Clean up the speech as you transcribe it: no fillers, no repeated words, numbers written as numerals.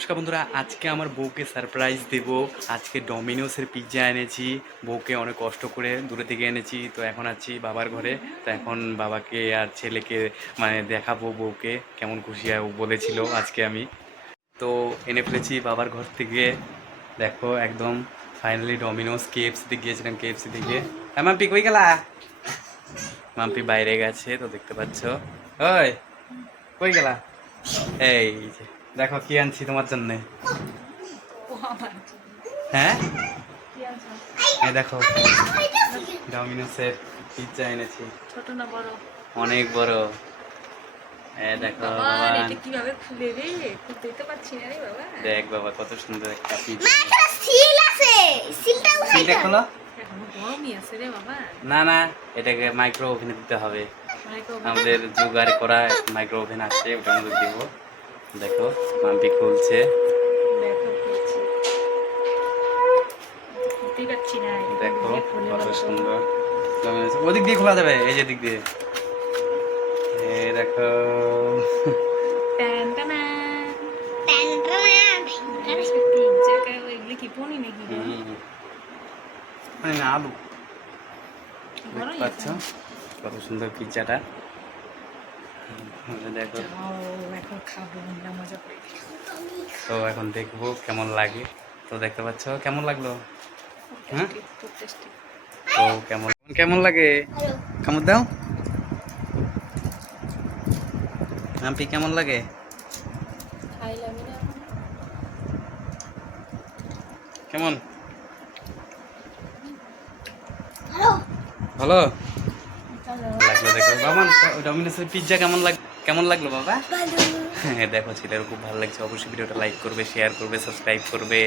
নমস্কার বন্ধুরা, আজকে আমার বউকে সারপ্রাইজ দেব। আজকে ডমিনোসের পিৎজা এনেছি, বউকে অনেক কষ্ট করে দূরে থেকে এনেছি। তো এখন আছি বাবার ঘরে। তো এখন বাবাকে আর ছেলেকে দেখাবো বউকে কেমন খুশি হয়। ও বলেছিল আজকে আমি তো এনে ফেলেছি বাবার ঘর থেকে। দেখো একদম ফাইনালি ডমিনোস। কেএফসিতে গিয়েছিলাম, কেএফসি থেকে। হ্যাঁ মাম্পি কই গেলা? মাম্পি বাইরে গেছে, তো দেখতে পাচ্ছ। ওই কই গেলা? এই যে দেখো কি আনছি তোমার জন্যে। হ্যাঁ এই দেখো ডমিনোসের পিৎজা এনেছি। ছোট না বড়? অনেক বড়। এই দেখো বাবা, বাবা, এটা কিভাবে খুলে রে? খুলতেই তো পারছি না রে বাবা। দেখ বাবা কত সুন্দর একটা পিৎজা। সিল আছে, সিলটা উঠাই সিলটা দাও। খোলো। এখনো গরমই আছে রে বাবা। না না, এটাকে মাইক্রো ওভেনে দিতে হবে। মাইক্রোওয়েভ আমাদের জোগাড় করা মাইক্রো ওভেন আছে, ওটার মধ্যে দিব। দেখো মাম্পি খুলছে। দেখো খুলছি। খুলতেই পারছি না। এটা দেখো দিয়ে খুলে কত বলো তো। সুন্দর ডমিনোস। ওদিক দিয়ে খোলা যাবে, এই যে দিক দিয়ে। এই দেখো টান টানা। ট্যান-ট্যান। আজকে পিজ্জা খাবো। এগুলো কি পনি নাকি রে? আলু বড়ই দেখতে পাচ্ছ আছে। কত সুন্দর পিৎজাটা। দেখো যাও, এখন খাবো আমরা মজা করে। তো এখন দেখবো কেমন লাগে। তো দেখতে পাচ্ছ কেমন লাগলো। হ্যাঁ খুব টেস্টি। তো কেমন কেমন লাগে কেমন দাও মাম্পি, কেমন লাগে? খাইলামই না এখন। কেমন হ্যালো। ভালো চলো। লাগলো? দেখো বাবা ডমিনোসের পিৎজা কেমন লাগলো বাবা? ভালো। দেখো ছেলের খুব ভালো লাগছে। অবশ্যই ভিডিওটা লাইক করবে, শেয়ার করবে, সাবস্ক্রাইব করবে।